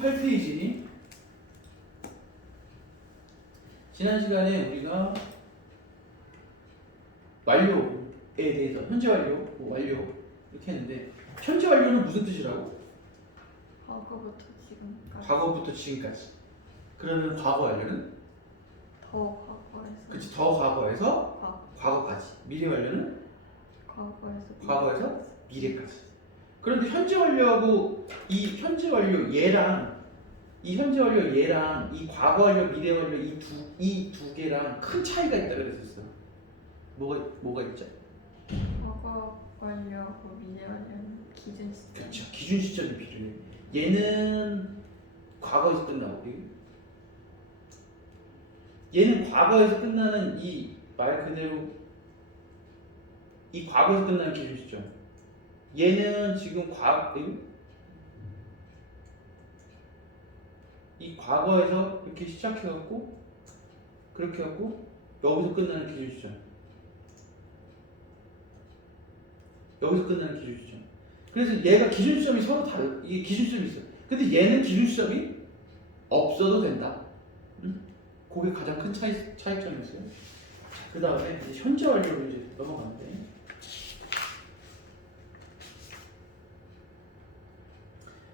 68페이지. 지난 시간에 우리가 완료에 대해서 현재 완료, 완료 이렇게 했는데 현재 완료는 무슨 뜻이라고? 과거부터 지금까지. 과거부터 지금까지. 그러면 과거 완료는? 더 과거에서. 그치, 더 과거에서 과거까지. 미래 완료는? 과거에서 미래까지. 그런데 현재 완료하고 이 현재 완료 얘랑 이 현재 완료 얘랑 이 과거 완료, 미래 완료 이 두 개랑 큰 차이가 있다 그랬었어. 뭐가 있죠? 과거 완료하고 미래 완료는 기준 시점. 그렇죠. 기준 시점이 필요해. 얘는 과거에서 끝나고 얘는 과거에서 끝나는 이 말 그대로 이 과거에서 끝나는 기준 시점. 얘는 지금 이 과거에서 이렇게 시작해갖고 그렇게 하고 여기서 끝나는 기준 시점. 여기서 끝나는 기준 시점. 그래서 얘가 기준 시점이 서로 다르. 이게 기준 시점이 있어. 근데 얘는 기준 시점이 없어도 된다. 그게 가장 큰 차이점이 있어요. 그 다음에 이제 현재 완료로 이제 넘어가는데.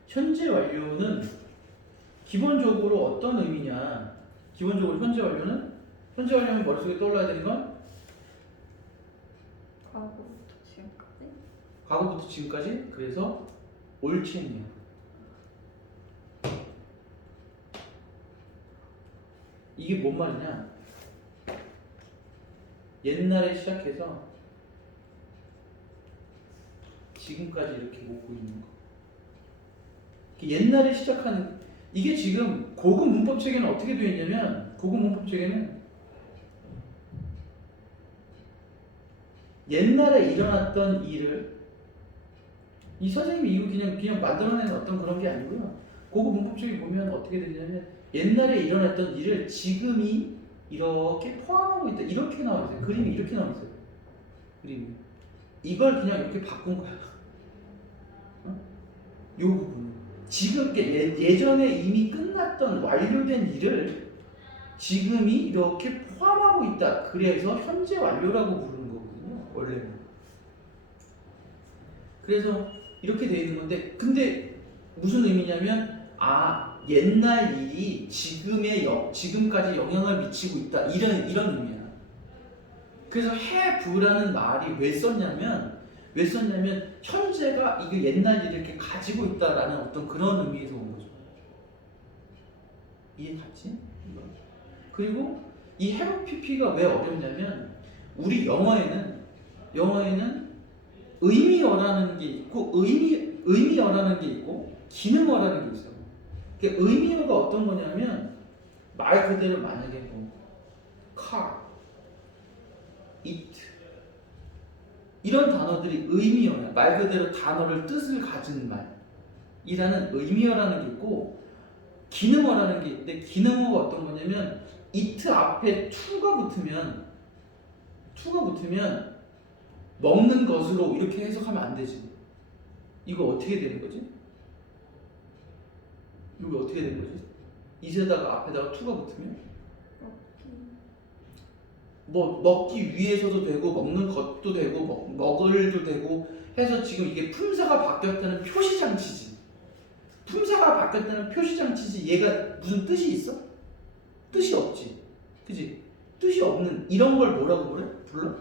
현재 완료는 기본적으로 어떤 의미냐? 기본적으로 현재 완료는 하면 머릿속에 떠올라야 되는 건 과거부터 지금까지. 과거부터 지금까지. 그래서 올체인이야. 이게 뭔 말이냐? 옛날에 시작해서 지금까지 이렇게 오고 있는 거. 옛날에 시작한 이게 지금 고급 문법 체계는 어떻게 되어 있냐면 고급 문법 체계는 옛날에 일어났던 일을 이 선생님이 이거 그냥 만들어낸 어떤 그런 게 아니고요. 고급 문법 체계 보면 어떻게 되냐면 옛날에 일어났던 일을 지금이 이렇게 포함하고 있다. 이렇게 나와 있어요. 그림이 이렇게 나와 있어요. 그림이 이걸 그냥 이렇게 바꾼 거야. 이 부분. 지금 예전에 이미 끝났던 완료된 일을 지금이 이렇게 포함하고 있다. 그래서 현재 완료라고 부르는 거거든요. 원래는. 그래서 이렇게 되어 있는 건데, 근데 무슨 의미냐면 옛날 일이 지금까지 영향을 미치고 있다. 이런 의미야. 그래서 have라는 말이 왜 썼냐면 현재가 이게 옛날 일을 이렇게 가지고 있다라는 어떤 그런 의미에서 온 거죠. 이해 갔지? 그리고 이 have pp가 왜 어렵냐면 우리 영어에는 의미어라는 게 있고 의미어라는 게 있고 기능어라는 게 있어요. 그러니까 의미어가 어떤 거냐면 말 그대로 만약에 뭐 car, eat 이런 단어들이 의미어야. 말 그대로 단어를 뜻을 가진 말이라는 의미어라는 게 있고 기능어라는 게 있는데 기능어가 어떤 거냐면 it 앞에 to가 붙으면 먹는 것으로 이렇게 해석하면 안 되지. 이거 어떻게 되는 거지? 이거 어떻게 되는 거지? it에다가 앞에다가 to가 붙으면 뭐 먹기 위해서도 되고 먹는 것도 되고 먹을도 되고 해서 지금 이게 품사가 바뀌었다는 표시장치지. 품사가 바뀌었다는 표시장치지. 얘가 무슨 뜻이 있어? 뜻이 없지. 그지? 뜻이 없는 이런 걸 뭐라고 불러?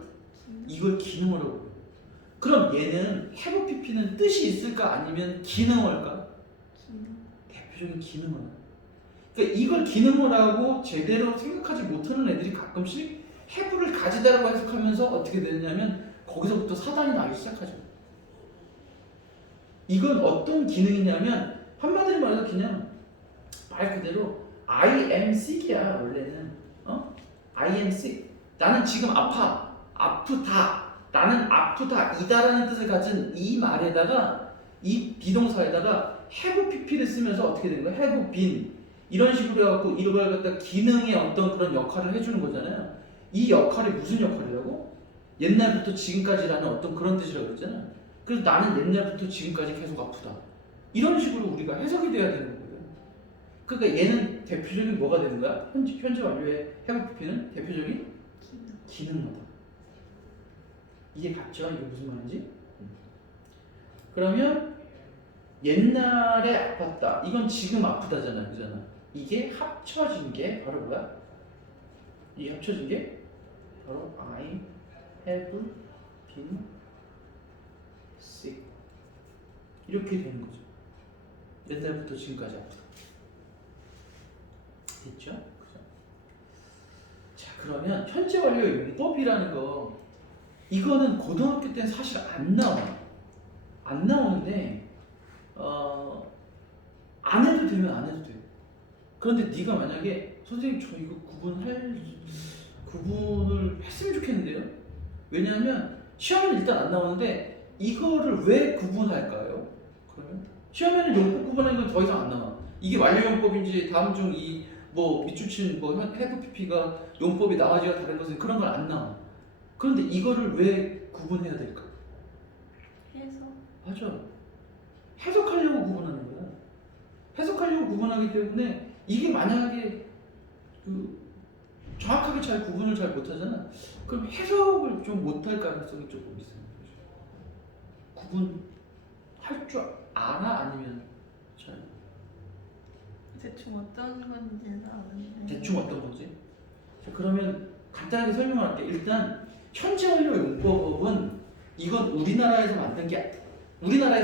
이걸 기능어라고 불러. 그럼 얘는 have pp는 뜻이 있을까 아니면 기능어일까? 대표적인 기능어야. 그러니까 이걸 기능어라고 제대로 생각하지 못하는 애들이 가끔씩 have를 가지다라고 해석하면서 어떻게 되냐면 거기서부터 사단이 나기 시작하죠. 이건 어떤 기능이냐면 한마디로 말해서 그냥 말 그대로 I am sick이야. 원래는 I am sick. 나는 지금 아프다. 나는 아프다이다라는 뜻을 가진 이 말에다가 이 비동사에다가 have pp를 쓰면서 어떻게 되는 거야? have been 이런 식으로 해갖고 이걸 갖다 기능의 어떤 그런 역할을 해주는 거잖아요. 이 역할이 무슨 역할이라고? 옛날부터 지금까지라는 어떤 그런 뜻이라고 했잖아. 그래서 나는 옛날부터 지금까지 계속 아프다. 이런 식으로 우리가 해석이 돼야 되는 거거든. 그러니까 얘는 대표적인 뭐가 되는 거야? 현재 완료의 have pp는 대표적인 기능어다. 이해 갔죠? 이게 무슨 말인지? 그러면 옛날에 아팠다. 이건 지금 아프다잖아, 그잖아. 이게 합쳐진 게 바로 뭐야? 이 합쳐진 게 바로 I have been sick. 이렇게 되는 거죠. 옛날부터 지금까지 아프다. 됐죠? 그죠? 자, 그러면 현재 완료 용법이라는 거 이거는 고등학교 때는 사실 안 나와. 안 나오는데 안 해도 되면 안 해도 돼요. 그런데 네가 만약에 선생님 저 이거 구분을 했으면 좋겠는데요. 왜냐하면 시험은 일단 안 나오는데 이거를 왜 구분할까요? 그러면 시험에는 용법 구분하는 건 더 이상 안 나와. 이게 완료용법인지 다음 중 이 뭐 밑줄친 뭐 have pp가 용법이 나머지와 다른 것은 그런 건 안 나와. 그런데 이거를 왜 구분해야 될까? 해서 맞아. 해석하려고 구분하는 거야. 해석하려고 구분하기 때문에 이게 만약에 정확하게 잘 구분을 잘 못하잖아. 그럼 해석을 좀 못할 가능성이 조금 있어요. 구분할 줄 알아? 아니면 잘 대충 어떤 건지는 아는데 대충 어떤 건지? 자, 그러면 간단하게 설명을 할게. 일단 현재 완료 용법은 이건 우리나라에서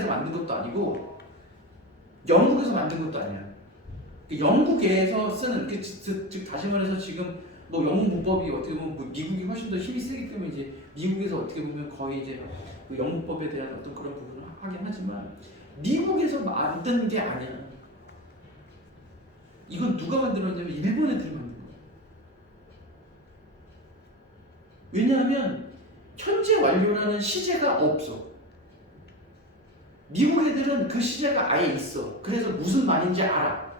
만든 것도 아니고 영국에서 만든 것도 아니야. 영국에서 쓰는 즉 다시 말해서 지금 뭐 영국 문법이 어떻게 보면 뭐 미국이 훨씬 더 힘이 세기 때문에 이제 미국에서 어떻게 보면 거의 이제 그 영문법에 대한 어떤 그런 부분을 하긴 하지만 미국에서 만든 게 아니야. 이건 누가 만들었냐면 일본 애들이 만든 거야. 왜냐하면 현재 완료라는 시제가 없어. 미국 애들은 그 시제가 아예 있어. 그래서 무슨 말인지 알아.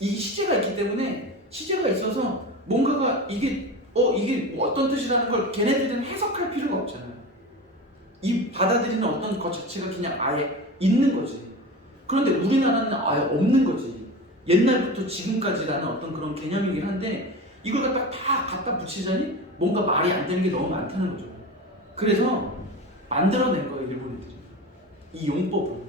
이 시제가 있기 때문에 시제가 있어서 뭔가가 이게 뭐 어떤 뜻이라는 걸 걔네들은 해석할 필요가 없잖아요. 이 받아들이는 어떤 것 자체가 그냥 아예 있는 거지. 그런데 우리나라는 아예 없는 거지. 옛날부터 지금까지라는 어떤 그런 개념이긴 한데 이걸 다 갖다 붙이자니 뭔가 말이 안 되는 게 너무 많다는 거죠. 그래서 만들어낸 거예요, 일본 애들이. 이 용법을.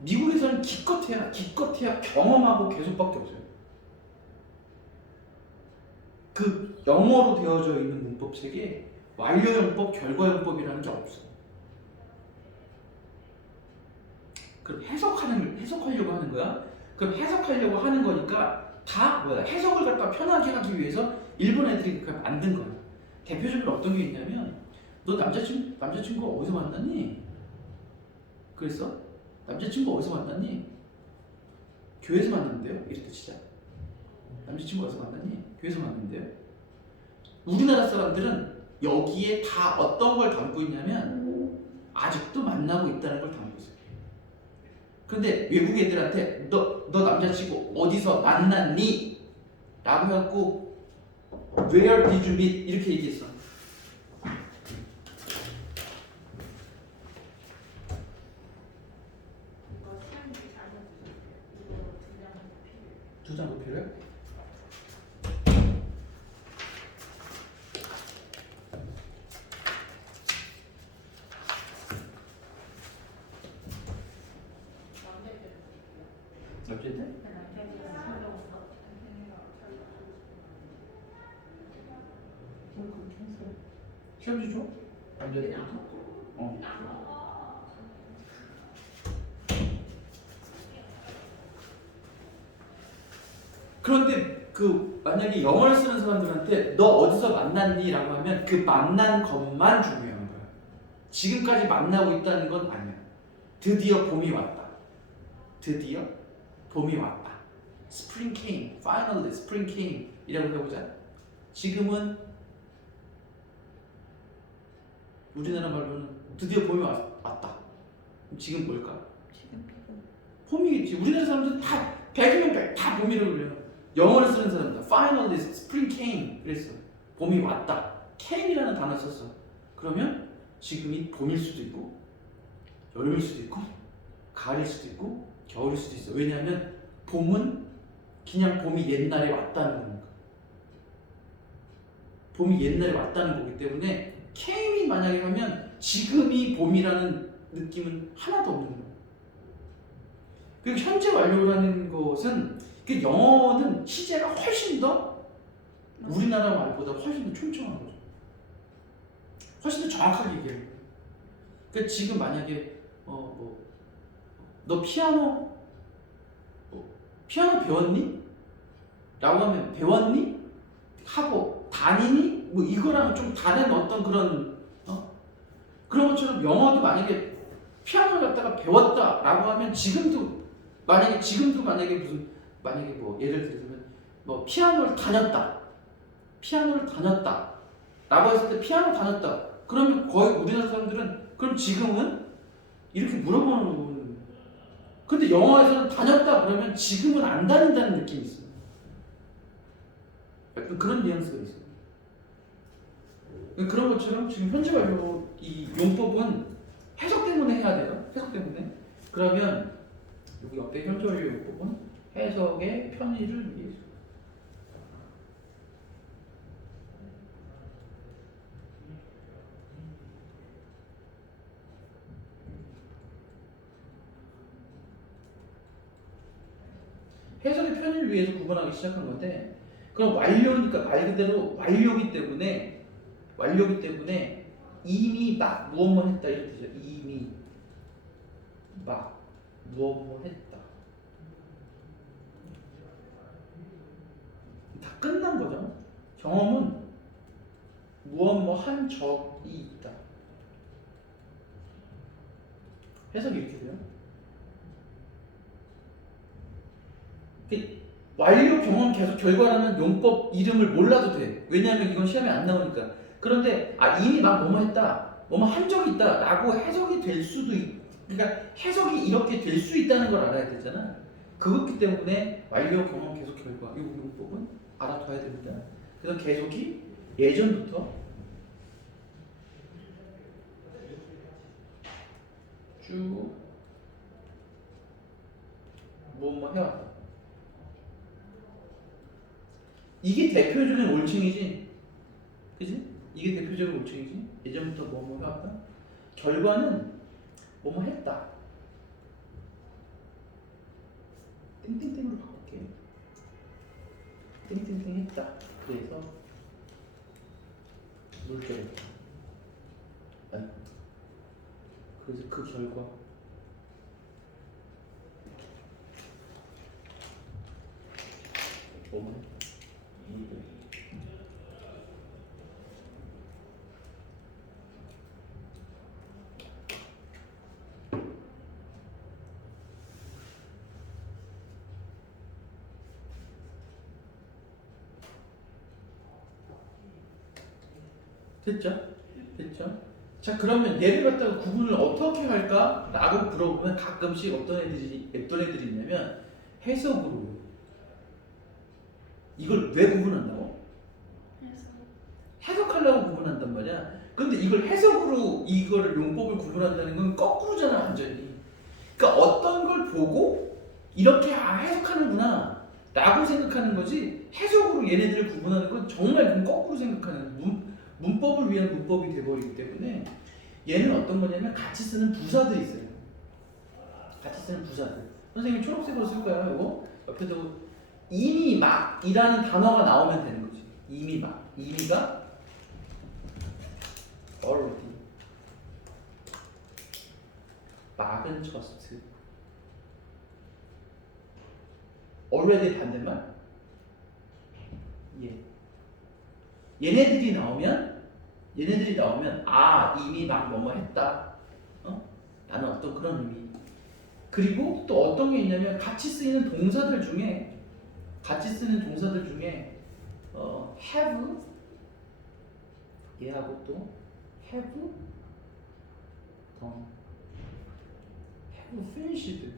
미국에서는 기껏해야 경험하고 계속밖에 없어요. 그 영어로 되어져 있는 문법 체계에 완료용법, 결과용법이라는 게 없어. 그럼 해석하려고 하는 거야? 그럼 해석하려고 하는 거니까 다 뭐야? 해석을 갖다 편하게 하기 위해서 일본 애들이 그걸 만든 거야. 대표적으로 어떤 게 있냐면 너 남자친구 어디서 만났니? 그랬어? 남자친구 어디서 만났니? 교회에서 만났는데요? 이렇게 치자. 남자친구 어디서 만났니? 교회에서 만났는데요? 우리나라 사람들은 여기에 다 어떤 걸 담고 있냐면 아직도 만나고 있다는 걸 담고 있어요. 근데 외국 애들한테 너 남자친구 어디서 만났니? 라고 해갖고 Where did you meet? 이렇게 얘기했어. 두 장 더 필요해? 남자인데? 시험지 줘? 남자인데? 그런데 만약에 영어를 쓰는 사람들한테 너 어디서 만났니? 라고 하면 그 만난 것만 중요한 거야. 지금까지 만나고 있다는 건 아니야. 드디어 봄이 왔다. 드디어 봄이 왔다. Spring came. Finally spring came. 이라고 해보자. 지금은 우리나라 말로는 드디어 봄이 왔다. 지금 뭘까? 지금 비고 봄이겠지. 우리나라 사람들은 다 100이면 100, 다 봄이라고 그래요. 영어를 쓰는 사람들 Finally spring came. 그랬어. 봄이 왔다. came이라는 단어 썼어. 그러면 지금이 봄일 수도 있고 여름일 수도 있고 가을일 수도 있고 겨울일 수도 있어. 왜냐하면 봄은 그냥 봄이 옛날에 왔다는 거니까. 봄이 옛날에 왔다는 거기 때문에 came이 만약에 하면 지금이 봄이라는 느낌은 하나도 없는 거예요. 그리고 현재 완료라는 것은 그 영어는 시제가 훨씬 더 우리나라 말보다 훨씬 더 촘촘한 거죠. 훨씬 더 정확하게 얘기해요. 그러니까 지금 만약에 너 피아노 배웠니? 라고 하면 배웠니? 하고 다니니? 뭐 이거랑 좀 다른 어떤 그런 그런 것처럼 영어도 만약에 피아노를 갖다가 배웠다라고 하면 지금도 만약에 무슨 만약에 뭐 예를 들면 뭐 피아노를 다녔다 라고 했을 때 피아노 다녔다 그러면 거의 우리나라 사람들은 그럼 지금은 이렇게 물어보는 거거든요. 근데 영어에서는 다녔다 그러면 지금은 안 다닌다는 느낌이 있어요. 약간 그런 뉘앙스가 있어요. 그런 것처럼 지금 현재 완료 이 용법은 해석 때문에 해야 돼요. 해석 때문에. 그러면 여기 옆에 현재 완료 용법은 해석의 편의를 위해서. 해석의 편의를 위해서 구분하기 시작한 건데, 그럼 완료니까 말 그대로 완료기 때문에 이미 막 무엇뭐 했다 이런 뜻이죠. 이미 막 무엇뭐 했다. 다 끝난 거죠. 경험은 무엇뭐 한 적이 있다. 해석이 이렇게 돼요. 완료 경험 계속 결과라는 용법 이름을 몰라도 돼. 왜냐하면 이건 시험에 안 나오니까. 그런데 이미 막 뭐뭐 했다, 뭐뭐 한 적이 있다라고 해석이 될 수도 그러니까 해석이 이렇게 될 수 있다는 걸 알아야 되잖아. 그렇기 때문에 완료 경험 계속 결과 이 용법은 알아둬야 됩니다. 그래서 계속이 예전부터 쭉 뭐뭐 해왔다. 이게 대표적인 올칭이지, 그지? 이게 대표적인 올칭이지. 예전부터 뭐뭐 해왔다. 결과는 뭐뭐 했다. 땡땡땡으로 바꿀게. 땡땡땡 했다. 그래서 물결했다. 그래서 그 결과 뭐뭐 했다. 됐죠? 됐죠? 자, 그러면 얘를 갖다가 구분을 어떻게 할까? 라고 물어보면 가끔씩 어떤 애들이 있냐면 해석으로. 이걸 왜 구분한다고? 해석하려고 구분한단 말이야. 근데 이걸 해석으로 이거를 용법을 구분한다는 건 거꾸로잖아, 완전히. 그러니까 어떤 걸 보고 이렇게 해석하는구나 라고 생각하는 거지, 해석으로 얘네들을 구분하는 건 정말 그건 거꾸로 생각하는 문법을 위한 문법이 돼버리기 때문에 얘는 어떤 거냐면 같이 쓰는 부사들이 있어요. 같이 쓰는 부사들. 선생님이 초록색으로 쓸 거야. 이거 옆에도 이미 막이라는 단어가 나오면 되는 거지. 이미 막. 이미가 already. 막은 just. already 반대말? 예. 얘네들이 나오면 이미 막 뭐뭐 했다. 라는 어떤 그런 의미. 그리고 또 어떤 게 있냐면 같이 쓰이는 동사들 중에 have 얘하고 또 have done, have finished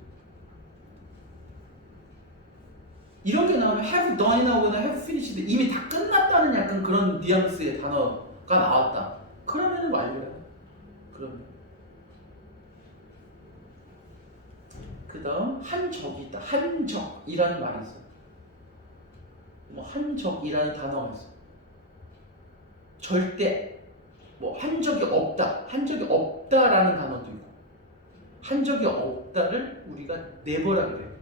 이런 게 나오면 have done이 나오거나 have finished 이미 다 끝났다는 약간 그런 뉘앙스의 단어가 나왔다. 그러면은 완료야. 그러면 그 그다음 한적이다. 한적이라는 말이 있어. 뭐 한적이라는 단어가 있어. 절대 뭐 한 적이 없다. 한 적이 없다라는 단어도 있고. 한 적이 없다를 우리가 never라 그래요.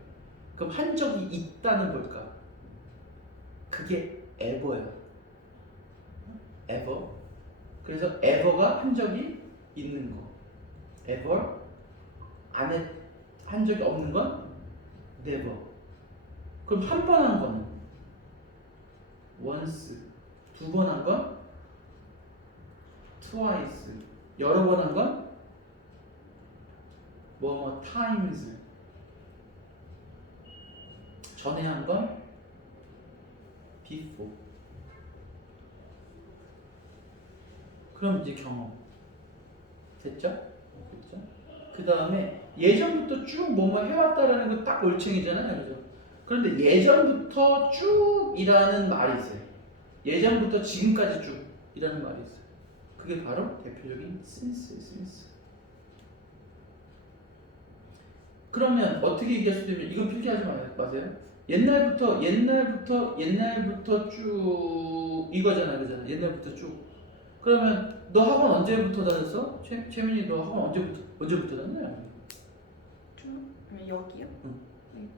그럼 한 적이 있다는 뭘까? 그게 ever야. ever. 그래서 ever가 한 적이 있는 거. ever 안에 한 적이 없는 건 never. 그럼 한 번 한 거는 once. 두 번 한 건 twice. 여러 번 한 건 뭐뭐 times. 전에 한 건 before. 그럼 이제 경험 됐죠? 됐죠? 그 다음에 예전부터 쭉 뭐뭐 해왔다라는 거 딱 올챙이잖아요, 그죠? 그런데 예전부터 쭉이라는 말이 있어요. 예전부터 지금까지 쭉이라는 말이 있어요. 그게 바로 대표적인 since. 그러면 어떻게 얘기할 수도 있냐면 이건 필기하지 마세요. 옛날부터 쭉 이거잖아, 그잖아. 옛날부터 쭉. 그러면 너 학원 언제부터 다녔어? 최민이 너 학원 언제부터 다녔냐? 좀 여기요? 응. 네.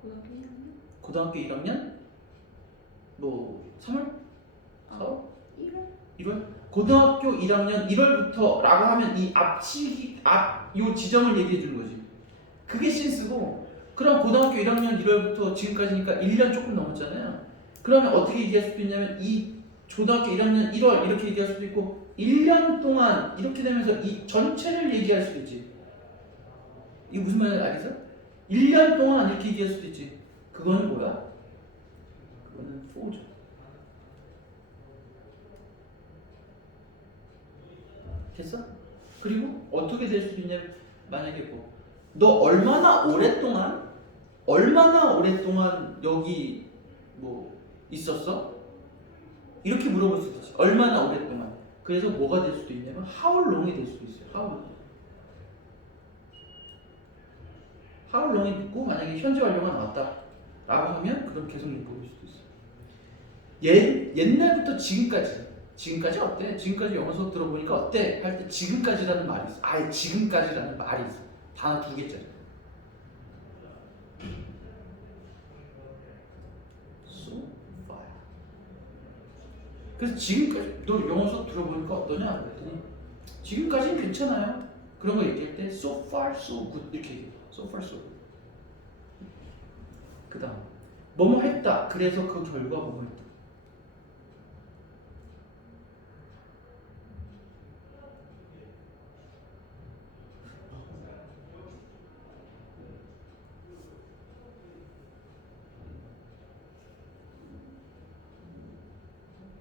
고등학교 1학년? 고등학교 1학년? 뭐 3월? 4월? 1월? 1월? 고등학교 1학년 1월부터라고 하면 이 요 지점을 얘기해 주는 거지. 그게 신스고, 그럼 고등학교 1학년 1월부터 지금까지니까 1년 조금 넘었잖아요. 그러면 어떻게 얘기할 수도 있냐면 이 초등학교 1학년 1월 이렇게 얘기할 수도 있고 1년 동안 이렇게 되면서 이 전체를 얘기할 수도 있지. 이게 무슨 말인지 알겠어? 1년 동안 이렇게 얘기할 수도 있지. 그거는 뭐야? 그거는 for죠. 됐어? 그리고 어떻게 될 수도 있냐면 만약에 너 얼마나 오랫동안 여기 뭐 있었어? 이렇게 물어볼 수도 있지. 얼마나 오랫동안. 그래서 뭐가 될 수도 있냐면 how long이 될 수도 있어요. how long이 듣고 만약에 현재 완료가 나왔다 라고 하면 그럼 계속 물어볼 수도 있어요. 옛날부터 지금까지 어때? 지금까지 영어 수업 들어보니까 어때? 할 때 지금까지라는 말이 있어. 아예 지금까지라는 말이 있어. 단어 2개짜리. So far. 그래서 지금까지 너 영어 수업 들어보니까 어떠냐? 그랬더니 지금까지는 괜찮아요. 그런 거 얘기할 때 so far, so good 이렇게 얘기해. So far, so good. 그 다음 뭐뭐 했다. 그래서 그 결과 뭐뭐 했다.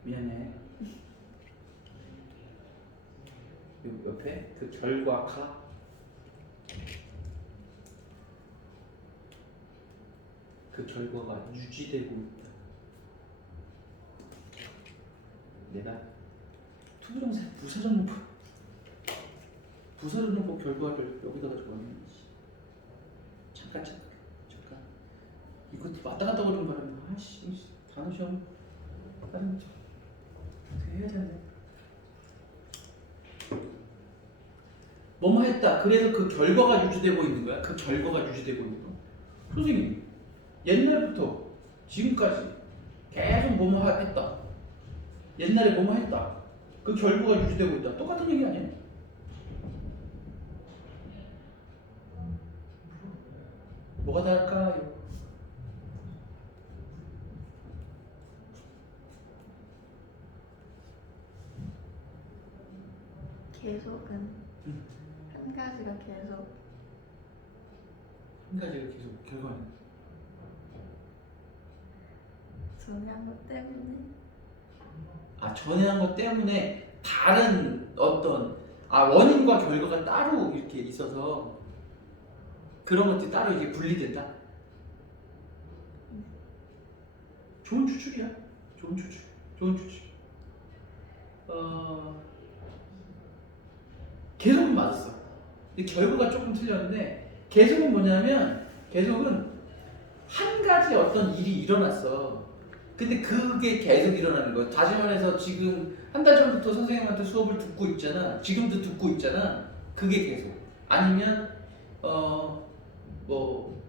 미안해. 옆에 그 결과가 그 결과가 유지되고 있다. 내가 투부정사 부사전용법 결과를 여기다가 적었네. 잠깐 이것도 왔다 갔다 거리는 바람에 아씨 단어 시험 다른 거 어떻게 해야 되네. 뭐뭐 했다. 그래서 그 결과가 유지되고 있는 거야. 그 결과가 유지되고 있는 거. 선생님 옛날부터 지금까지 계속 뭐뭐 했다. 옛날에 뭐뭐 했다. 그 결과가 유지되고 있다. 똑같은 얘기 아니에요? 뭐가 다를까요? 계속은 한 가지가 계속 한 가지가 계속 결과는 전에 한 것 때문에 전에 한 것 때문에 다른 어떤 원인과 결과가 따로 이렇게 있어서 그런 것들이 따로 이게 분리된다. 좋은 추측이야. 좋은 추측. 계속은 맞았어. 근데 결과가 조금 틀렸는데 계속은 뭐냐면 계속은 한 가지 어떤 일이 일어났어. 근데 그게 계속 일어나는 거야. 다시 말해서 지금 한 달 전부터 선생님한테 수업을 듣고 있잖아. 지금도 듣고 있잖아. 그게 계속. 아니면 뭐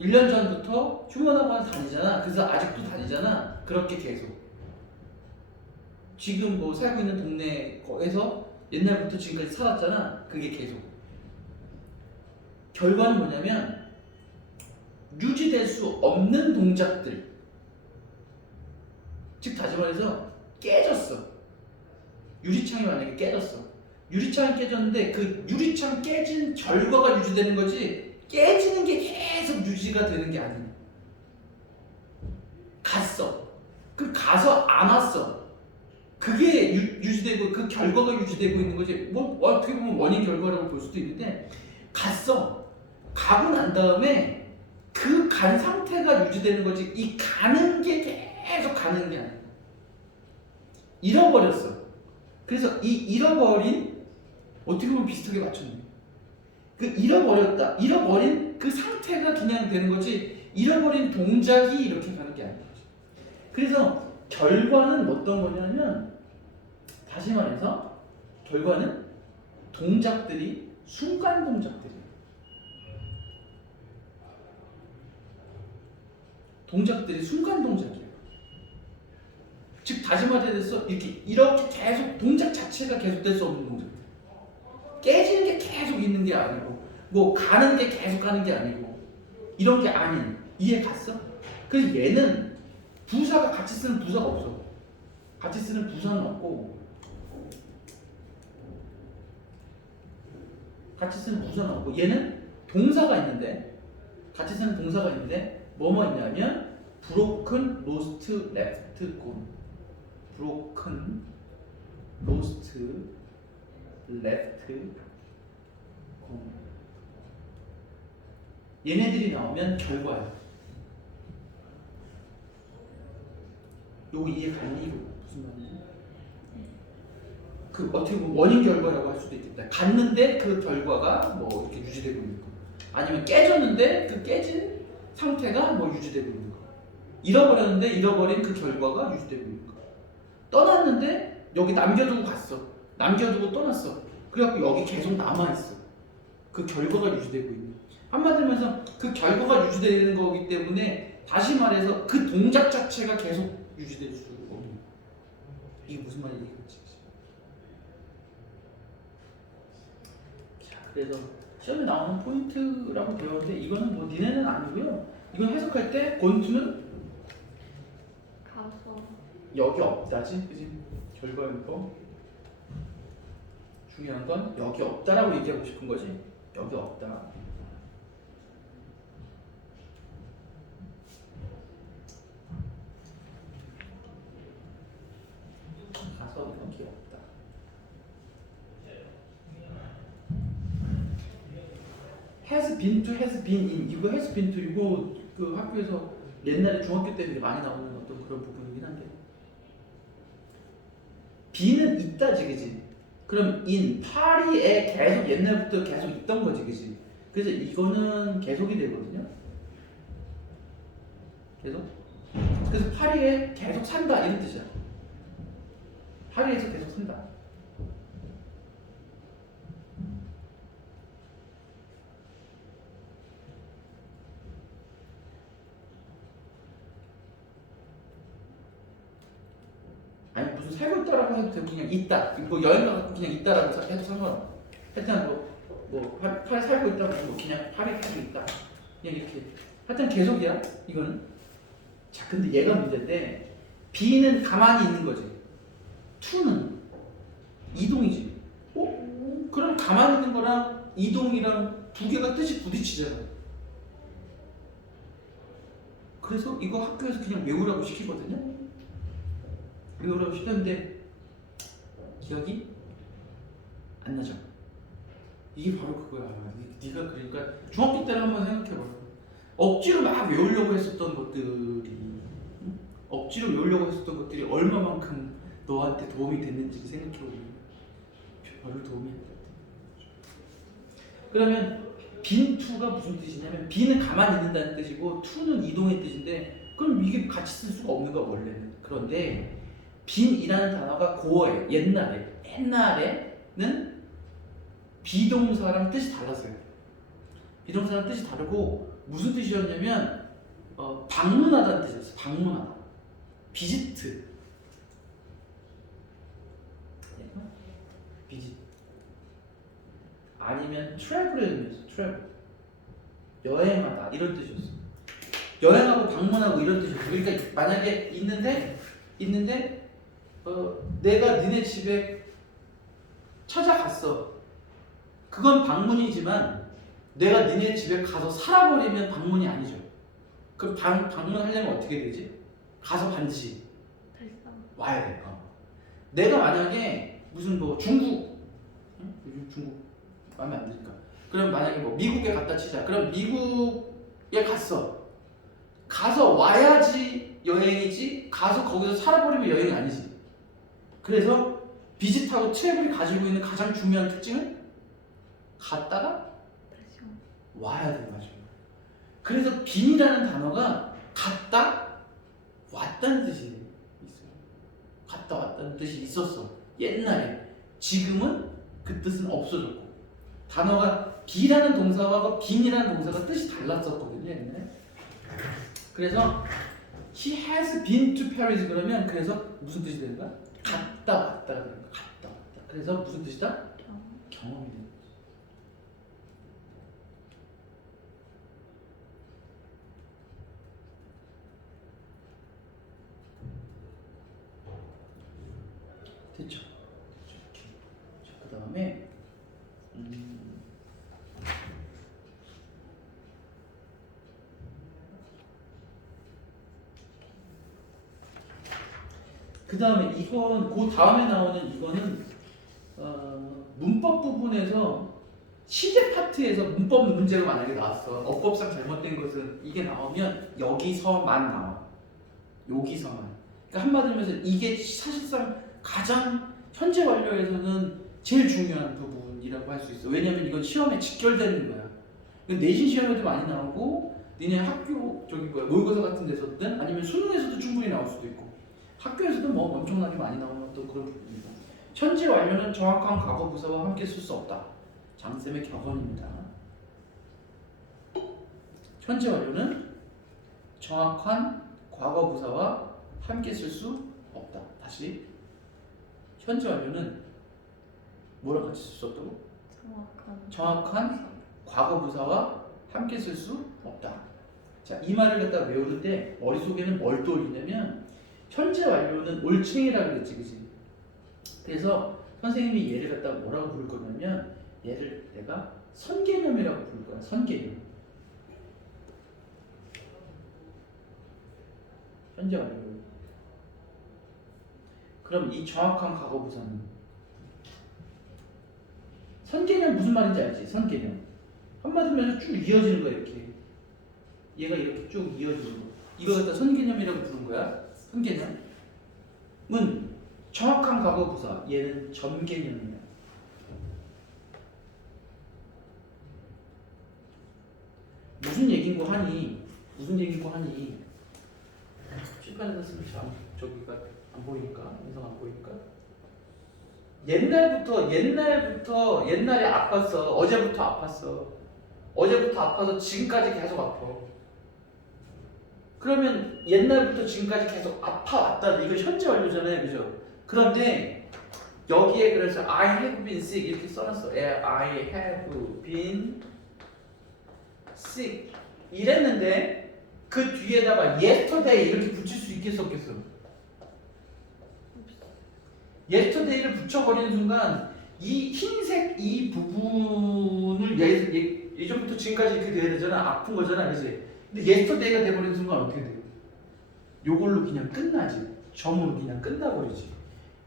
1년 전부터 휴먼학원 다니잖아. 그래서 아직도 다니잖아. 그렇게 계속. 지금 뭐 살고 있는 동네에서 옛날부터 지금까지 살았잖아. 그게 계속. 결과는 뭐냐면 유지될 수 없는 동작들. 즉 다시 말해서 깨졌어. 유리창이 만약에 깨졌어. 유리창이 깨졌는데 그 유리창 깨진 결과가 유지되는 거지 깨지는 게 계속 유지가 되는 게 아니야. 갔어. 그 가서 안 왔어. 그게 유지되고 그 결과가 유지되고 있는 거지. 뭐 어떻게 보면 원인 결과라고 볼 수도 있는데 갔어. 가고 난 다음에 그 간 상태가 유지되는 거지. 이 가는 게 계속 가는 게 아니야. 잃어버렸어. 그래서 이 잃어버린 어떻게 보면 비슷하게 맞췄네. 그 잃어버렸다. 잃어버린 그 상태가 그냥 되는 거지. 잃어버린 동작이 이렇게 가는 게 아닌 거지. 그래서 결과는 어떤 거냐면 다시 말해서 결과는 동작들이 순간 동작들이에요. 동작들이 순간 동작이에요. 즉 다시 말해서 이렇게 계속 동작 자체가 계속될 수 없는 동작들. 깨지는 게 계속 있는 게 아니고 뭐 가는 게 계속 가는 게 아니고 이런 게 아닌. 이해 갔어? 그래서 얘는 부사가 같이 쓰는 부사가 없어. 같이 쓰는 부사는 없고 같이 쓰는 부사는 없고 얘는 동사가 있는데 같이 쓰는 동사가 있는데 뭐뭐 있냐면 broken, lost, left, gone. broken, lost, left, gone. 얘네들이 나오면 결과야. 요거 이해 가니? 이거 무슨 말이지? 그 어떻게 보면 원인 결과라고 할 수도 있겠다. 갔는데 그 결과가 뭐 이렇게 유지되고 있는 거. 아니면 깨졌는데 그 깨진 상태가 뭐 유지되고 있는 거. 잃어버렸는데 잃어버린 그 결과가 유지되고 있는 거. 떠났는데 여기 남겨두고 갔어. 남겨두고 떠났어. 그래갖고 여기 계속 남아있어. 그 결과가 유지되고 있는 거. 한마디로 해서 그 결과가 유지되는 거기 때문에 다시 말해서 그 동작 자체가 계속 유지될 수 없는 거. 이게 무슨 말인지 이해겠지? 자, 그래서 시험에 나오는 포인트라고 배웠는데 이거는 뭐 니네는 아니고요. 이건 해석할 때 권투는 가서 여기 없다지, 그지? 결과용법. 중요한 건 여기 없다라고 얘기하고 싶은 거지. 여기 없다. 가서 여기 없다. has been to, has been in. 이거 has been to 이거 그 학교에서 옛날에 중학교 때 되게 많이 나오는 어떤 그런 부분이긴 한데. be는 있다지, 그지? 그럼 in 파리에 계속 옛날부터 계속 있던 거지, 그지? 그래서 이거는 계속이 되거든요. 계속. 그래서 파리에 계속 산다 이런 뜻이야. 파리에서 계속 산다. 아니 무슨 살고 있다라고 해도 되고 그냥 있다. 뭐 여행 가서 그냥 있다라고 해도 상관없어. 하여튼 뭐 파리 살고 있다고 뭐 그냥 파리 살고 있다. 그냥 이렇게. 하여튼 계속이야. 이거는. 자 근데 얘가 문제인데 B는 가만히 있는 거지. to는 이동이지. 그럼 가만히 있는 거랑 이동이랑 두 개가 뜻이 부딪히잖아. 그래서 이거 학교에서 그냥 외우라고 시키거든요. 외우라고 시켰는데 기억이 안 나죠. 이게 바로 그거야. 네가 그러니까 중학교 때를 한번 생각해봐. 억지로 막 외우려고 했었던 것들이 억지로 외우려고 했었던 것들이 얼마만큼 너한테 도움이 됐는지 생각해보면 별로 도움이 안 됐다. 그러면 빈 to가 무슨 뜻이냐면 빈은 가만히 있는다는 뜻이고 to는 이동의 뜻인데 그럼 이게 같이 쓸 수가 없는 거야 원래는. 그런데 빈이라는 단어가 고어예요. 옛날에는 비동사랑 뜻이 달랐어요. 비동사랑 뜻이 다르고 무슨 뜻이었냐면 방문하다는 뜻이었어요. 방문하다. 비지트. 비지트. 아니면 트래블의 의미였어. 트래블. 여행하다 이런 뜻이었어. 여행하고 방문하고 이런 뜻이었어. 그러니까 만약에 있는데 내가 니네 집에 찾아갔어. 그건 방문이지만 내가 니네 집에 가서 살아버리면 방문이 아니죠. 그럼 방문하려면 어떻게 되지? 가서 반드시 달성. 와야 돼. 내가 만약에 무슨 뭐 중국, 응? 요즘 중국 마음에 안 드니까. 그럼 만약에 뭐 미국에 갔다 치자. 그럼 미국에 갔어. 가서 와야지 여행이지. 가서 거기서 살아버리면 여행이 아니지. 그래서 비짓하고 트래블이 가지고 있는 가장 중요한 특징은 갔다가 다시 와야 되는 거죠. 그래서 빈이라는 단어가 갔다 왔다는 뜻이 있어요. 갔다 왔다는 뜻이 있었어. 옛날에. 지금은 그 뜻은 없어졌고. 단어가 비라는 동사와 빈이라는 동사가 뜻이 달랐었거든요. 옛날에. 그래서 he has been to Paris 그러면 그래서 무슨 뜻이 되는 거야? 갔다 왔다가 되는 거야. 갔다 왔다. 그래서 무슨 뜻이다? 경험이 되는 거지. 됐죠? 이렇게. 자, 그 다음에 그 다음에 이건 그 다음에 나오는 이거는 문법 부분에서 시제 파트에서 문법 문제가 만약에 나왔어. 어법상 잘못된 것은 이게 나오면 여기서만 나와. 여기서만. 그러니까 한마디로 해서 이게 사실상 가장 현재 완료에서는 제일 중요한 부분이라고 할 수 있어. 왜냐면 이건 시험에 직결되는 거야. 내신 시험에도 많이 나오고 니네 학교 모의고사 같은 데서든 아니면 수능에서도 충분히 나올 수도 있고 학교에서도 뭐 엄청나게 많이 나오는 또 그런 부분입니다. 현재 완료는 정확한 과거 부사와 함께 쓸 수 없다. 장쌤의 격언입니다. 현재 완료는 정확한 과거 부사와 함께 쓸 수 없다. 다시 현재 완료는 뭐랑 같이 쓸 수 없다고? 정확한 과거 부사와 함께 쓸 수 없다. 자, 이 말을 갖다 외우는데 머릿속에는 뭘 떠올리냐면 현재 완료는 올챙이라고 그랬지, 그지? 그래서 선생님이 얘를 갖다가 뭐라고 부를 거냐면 얘를 내가 선개념이라고 부를 거야. 선개념. 현재 완료. 그럼 이 정확한 과거 부사는 선개념 무슨 말인지 알지? 선개념. 한마디로 해서 쭉 이어지는 거야 이렇게. 얘가 이렇게 쭉 이어지는 거. 이거 갖다 선개념이라고 부른 거야. 선개념은 정확한 과거 부사. 얘는 전개념이야. 무슨 얘긴고 하니? 무슨 얘긴고 하니? 칠판에다 쓰면 참 저기가 안 보이니까 영상 안 보이니까. 옛날에 아팠어. 어제부터 아팠어. 어제부터 아파서 지금까지 계속 아파. 그러면 옛날부터 지금까지 계속 아파왔다. 이거 현재 완료잖아요, 그죠? 그런데 여기에 그래서 I have been sick 이렇게 써놨어. I have been sick 이랬는데 그 뒤에다가 yesterday 이렇게 붙일 수 있겠어, 없겠어? yesterday를 붙여버리는 순간 이 흰색 이 부분을 예전부터 지금까지 이렇게 돼야 되잖아. 아픈 거잖아, 그치? 근데 yesterday가 돼버리는 순간 어떻게 돼요? 요걸로 그냥 끝나지. 점으로 그냥 끝나버리지.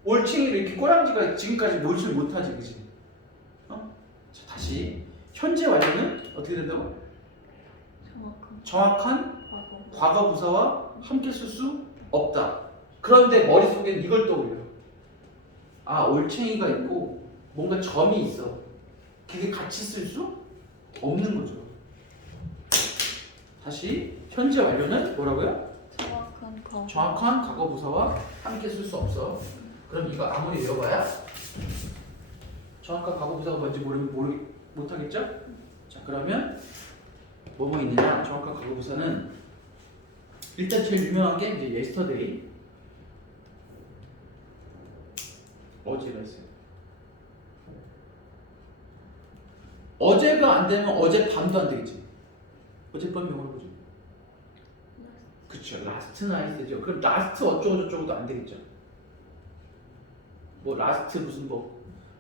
올챙이를 이렇게 꼬랑지가 지금까지 몰질 못하지, 그치? 자, 다시 현재 완료는 어떻게 된다고? 정확한 과거 부사와 함께 쓸 수 없다. 그런데 머릿속엔 이걸 떠올려. 아, 올챙이가 있고 뭔가 점이 있어. 그게 같이 쓸 수 없는 거죠. 다시 현재 완료는 뭐라고요? 정확한 거. 정확한 과거 부사와 함께 쓸 수 없어. 그럼 이거 아무리 외워봐야 정확한 과거 부사가 뭔지 못하겠죠? 자, 그러면 뭐뭐 있느냐? 정확한 과거 부사는 일단 제일 유명한 게 이제 yesterday, 어제가 있어요. 어제가 안 되면 어젯밤도 안 되겠지. 어젯밤 영어로 뭐죠? 그쵸, last night죠. 그럼 last 어쩌고저쩌고도 안 되겠죠. 뭐 last 무슨 뭐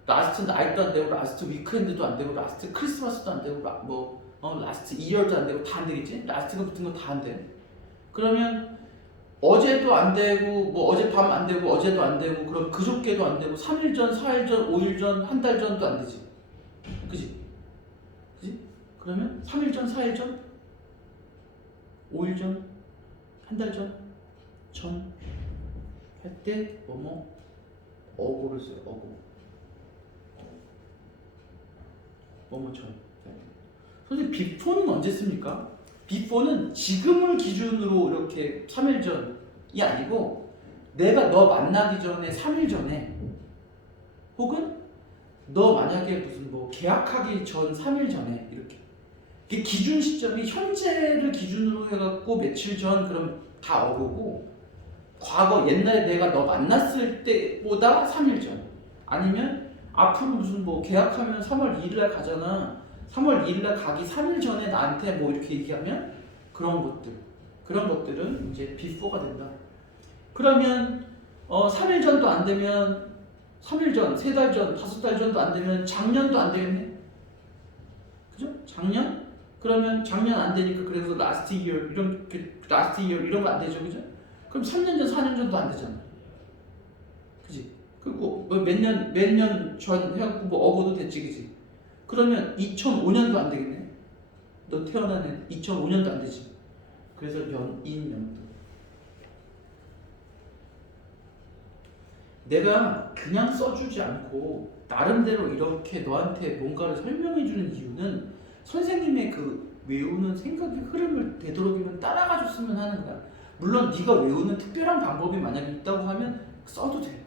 last night도 안 되고 last weekend도 안 되고 last 크리스마스도 안 되고 last year도 안 되고 다 안 되겠지. last가 붙은 거 다 안 돼. 그러면 어제도 안 되고 뭐 어젯밤 안 되고 어제도 안 되고 그럼 그저께도 안 되고 3일 전, 4일 전, 5일 전, 한 달 전도 안 되지. 그지? 그지? 그러면 3일 전, 4일 전, 5일 전, 한 달 전, 할 때 뭐뭐 어고를 써요. 어고. 뭐뭐 전. 선생님 before는 언제 씁니까? before는 지금을 기준으로 이렇게 3일 전이 아니고 내가 너 만나기 전에 3일 전에 혹은 너 만약에 무슨 뭐 계약하기 전 3일 전에 이렇게 이게 기준 시점이 현재를 기준으로 해갖고 며칠 전 그럼 다 어고고 과거 옛날에 내가 너 만났을 때보다 3일 전 아니면 앞으로 무슨 뭐 계약하면 3월 2일 날 가잖아. 3월 2일 날 가기 3일 전에 나한테 뭐 이렇게 얘기하면 그런 것들은 이제 before가 된다. 그러면 3일 전도 안 되면 3일 전, 3달 전, 5달 전도 안 되면 작년도 안 되겠네. 그죠? 작년? 그러면 작년 안 되니까 그래서 last year 이런 거 안 되죠. 그죠? 그럼 3년 전, 4년 전도 안 되잖아. 그지? 그리고 몇 년 전 해갖고 뭐 어고도 됐지. 그지? 그러면 2005년도 안 되겠네. 너 태어난 애 2005년도 안 되지. 그래서 인연도. 내가 그냥 써주지 않고 나름대로 이렇게 너한테 뭔가를 설명해주는 이유는 선생님의 그 외우는 생각의 흐름을 되도록이면 따라가줬으면 하는 거야. 물론 네가 외우는 특별한 방법이 만약에 있다고 하면 써도 돼.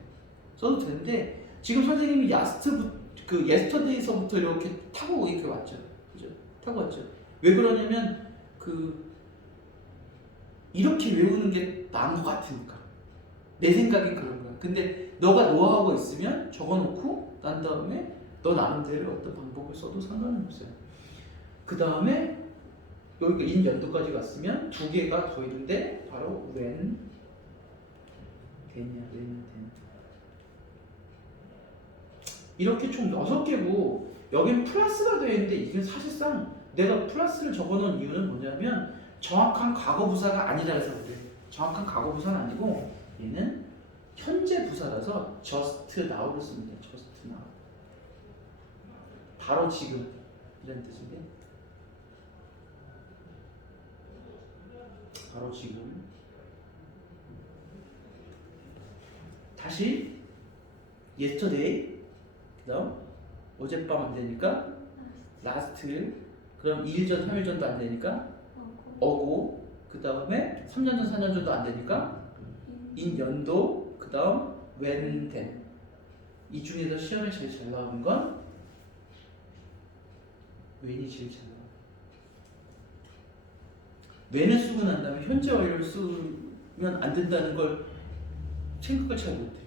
써도 되는데 지금 선생님이 yesterday서부터 이렇게 타고 이렇게 왔죠. 그죠? 타고 왔죠. 왜 그러냐면 이렇게 외우는 게 나은 것 같으니까. 내 생각엔 그런 거야. 근데 너가 노하우가 있으면 적어놓고 난 다음에 너 나름대로 어떤 방법을 써도 상관은 없어요. 그 다음에 여기가 인 연도까지 갔으면 두 개가 더 있는데 바로 when 되냐. 이렇게 총 6개고 여긴 플러스가 되어 있는데 이게 사실상 내가 플러스를 적어놓은 이유는 뭐냐면 정확한 과거 부사가 아니라 해서 그래. 정확한 과거 부사는 아니고 얘는 현재 부사라서 just now를 씁니다. just now. 바로 지금 이런 뜻인데 바로 지금. 다시 yesterday 그다음 어젯밤 안 되니까 last 그럼 2일 전 3일 전도 안 되니까 어고 그 다음에 3년 전 4년 전도 안 되니까 인 연도 그 다음 when then 이 중에서 시험에 제일 잘 나오는 건 when이 제일 잘 나와. when을 쓰고 난 다음에 현재 완료를 쓰면 안 된다는 걸 생각을 잘 못해.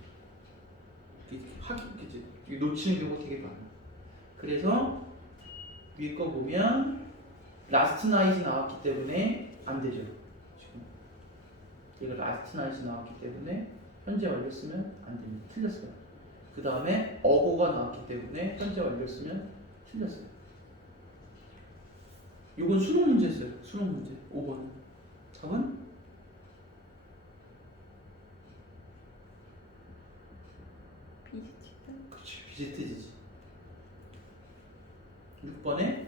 이게 놓치는 경우가 되게 많아. 그래서 위에 거 보면 last night이 나왔기 때문에 안 되죠. 지금 얘가 last night이 나왔기 때문에 현재 완료 쓰면 안 됩니다. 틀렸어요. 그 다음에 어고가 나왔기 때문에 현재 완료 쓰면 틀렸어요. 이건 수능 문제였어요. 수능 문제 5번. 답은 그렇지. 비지트지지. 6번에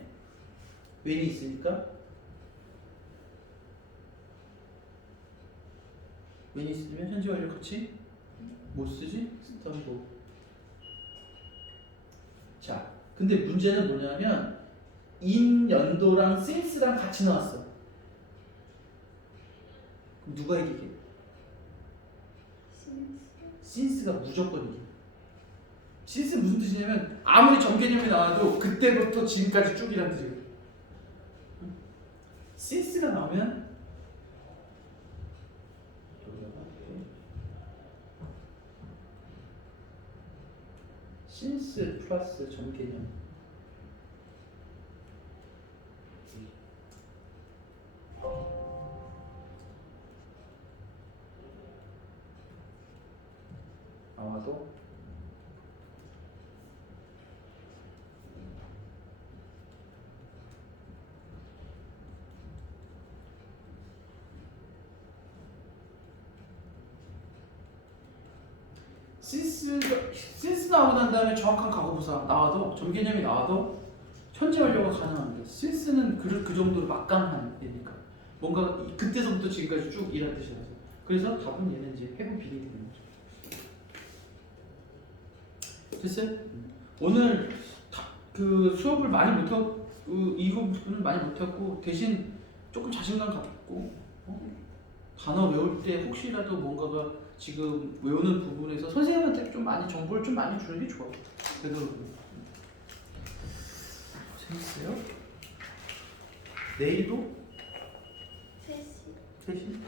when이 있으니까 when이 있으면 현재 완료 같이 못 쓰지? 스턴보. 자, 근데 문제는 뭐냐면 인 연도랑 since랑 같이 나왔어. 그럼 누가 이기게? since가 무조건 이겨. since 무슨 뜻이냐면 아무리 정개념이 나와도 그때부터 지금까지 쭉이란 뜻이에요. since가 나오면 since 플러스 정개념. 나와도 since 나오고 난 다음에 정확한 과거부사 나와도 점개념이 나와도 현재 완료가 가능합니다. since는 그 정도로 막강한 얘니까 뭔가 그때서부터 지금까지 쭉 이란 뜻이라서 그래서 답은 얘는 이제 해부 비례이 되는 거죠. 됐어요? 오늘 그 수업을 많이 못하고 이거 부분은 많이 못했고 대신 조금 자신감 갖고 단어 외울 때 혹시라도 뭔가가 지금 외우는 부분에서 선생님한테 좀 많이 정보를 좀 많이 주는 게 좋아. 되도록이면. 재밌어요? 내일도 3시 3시?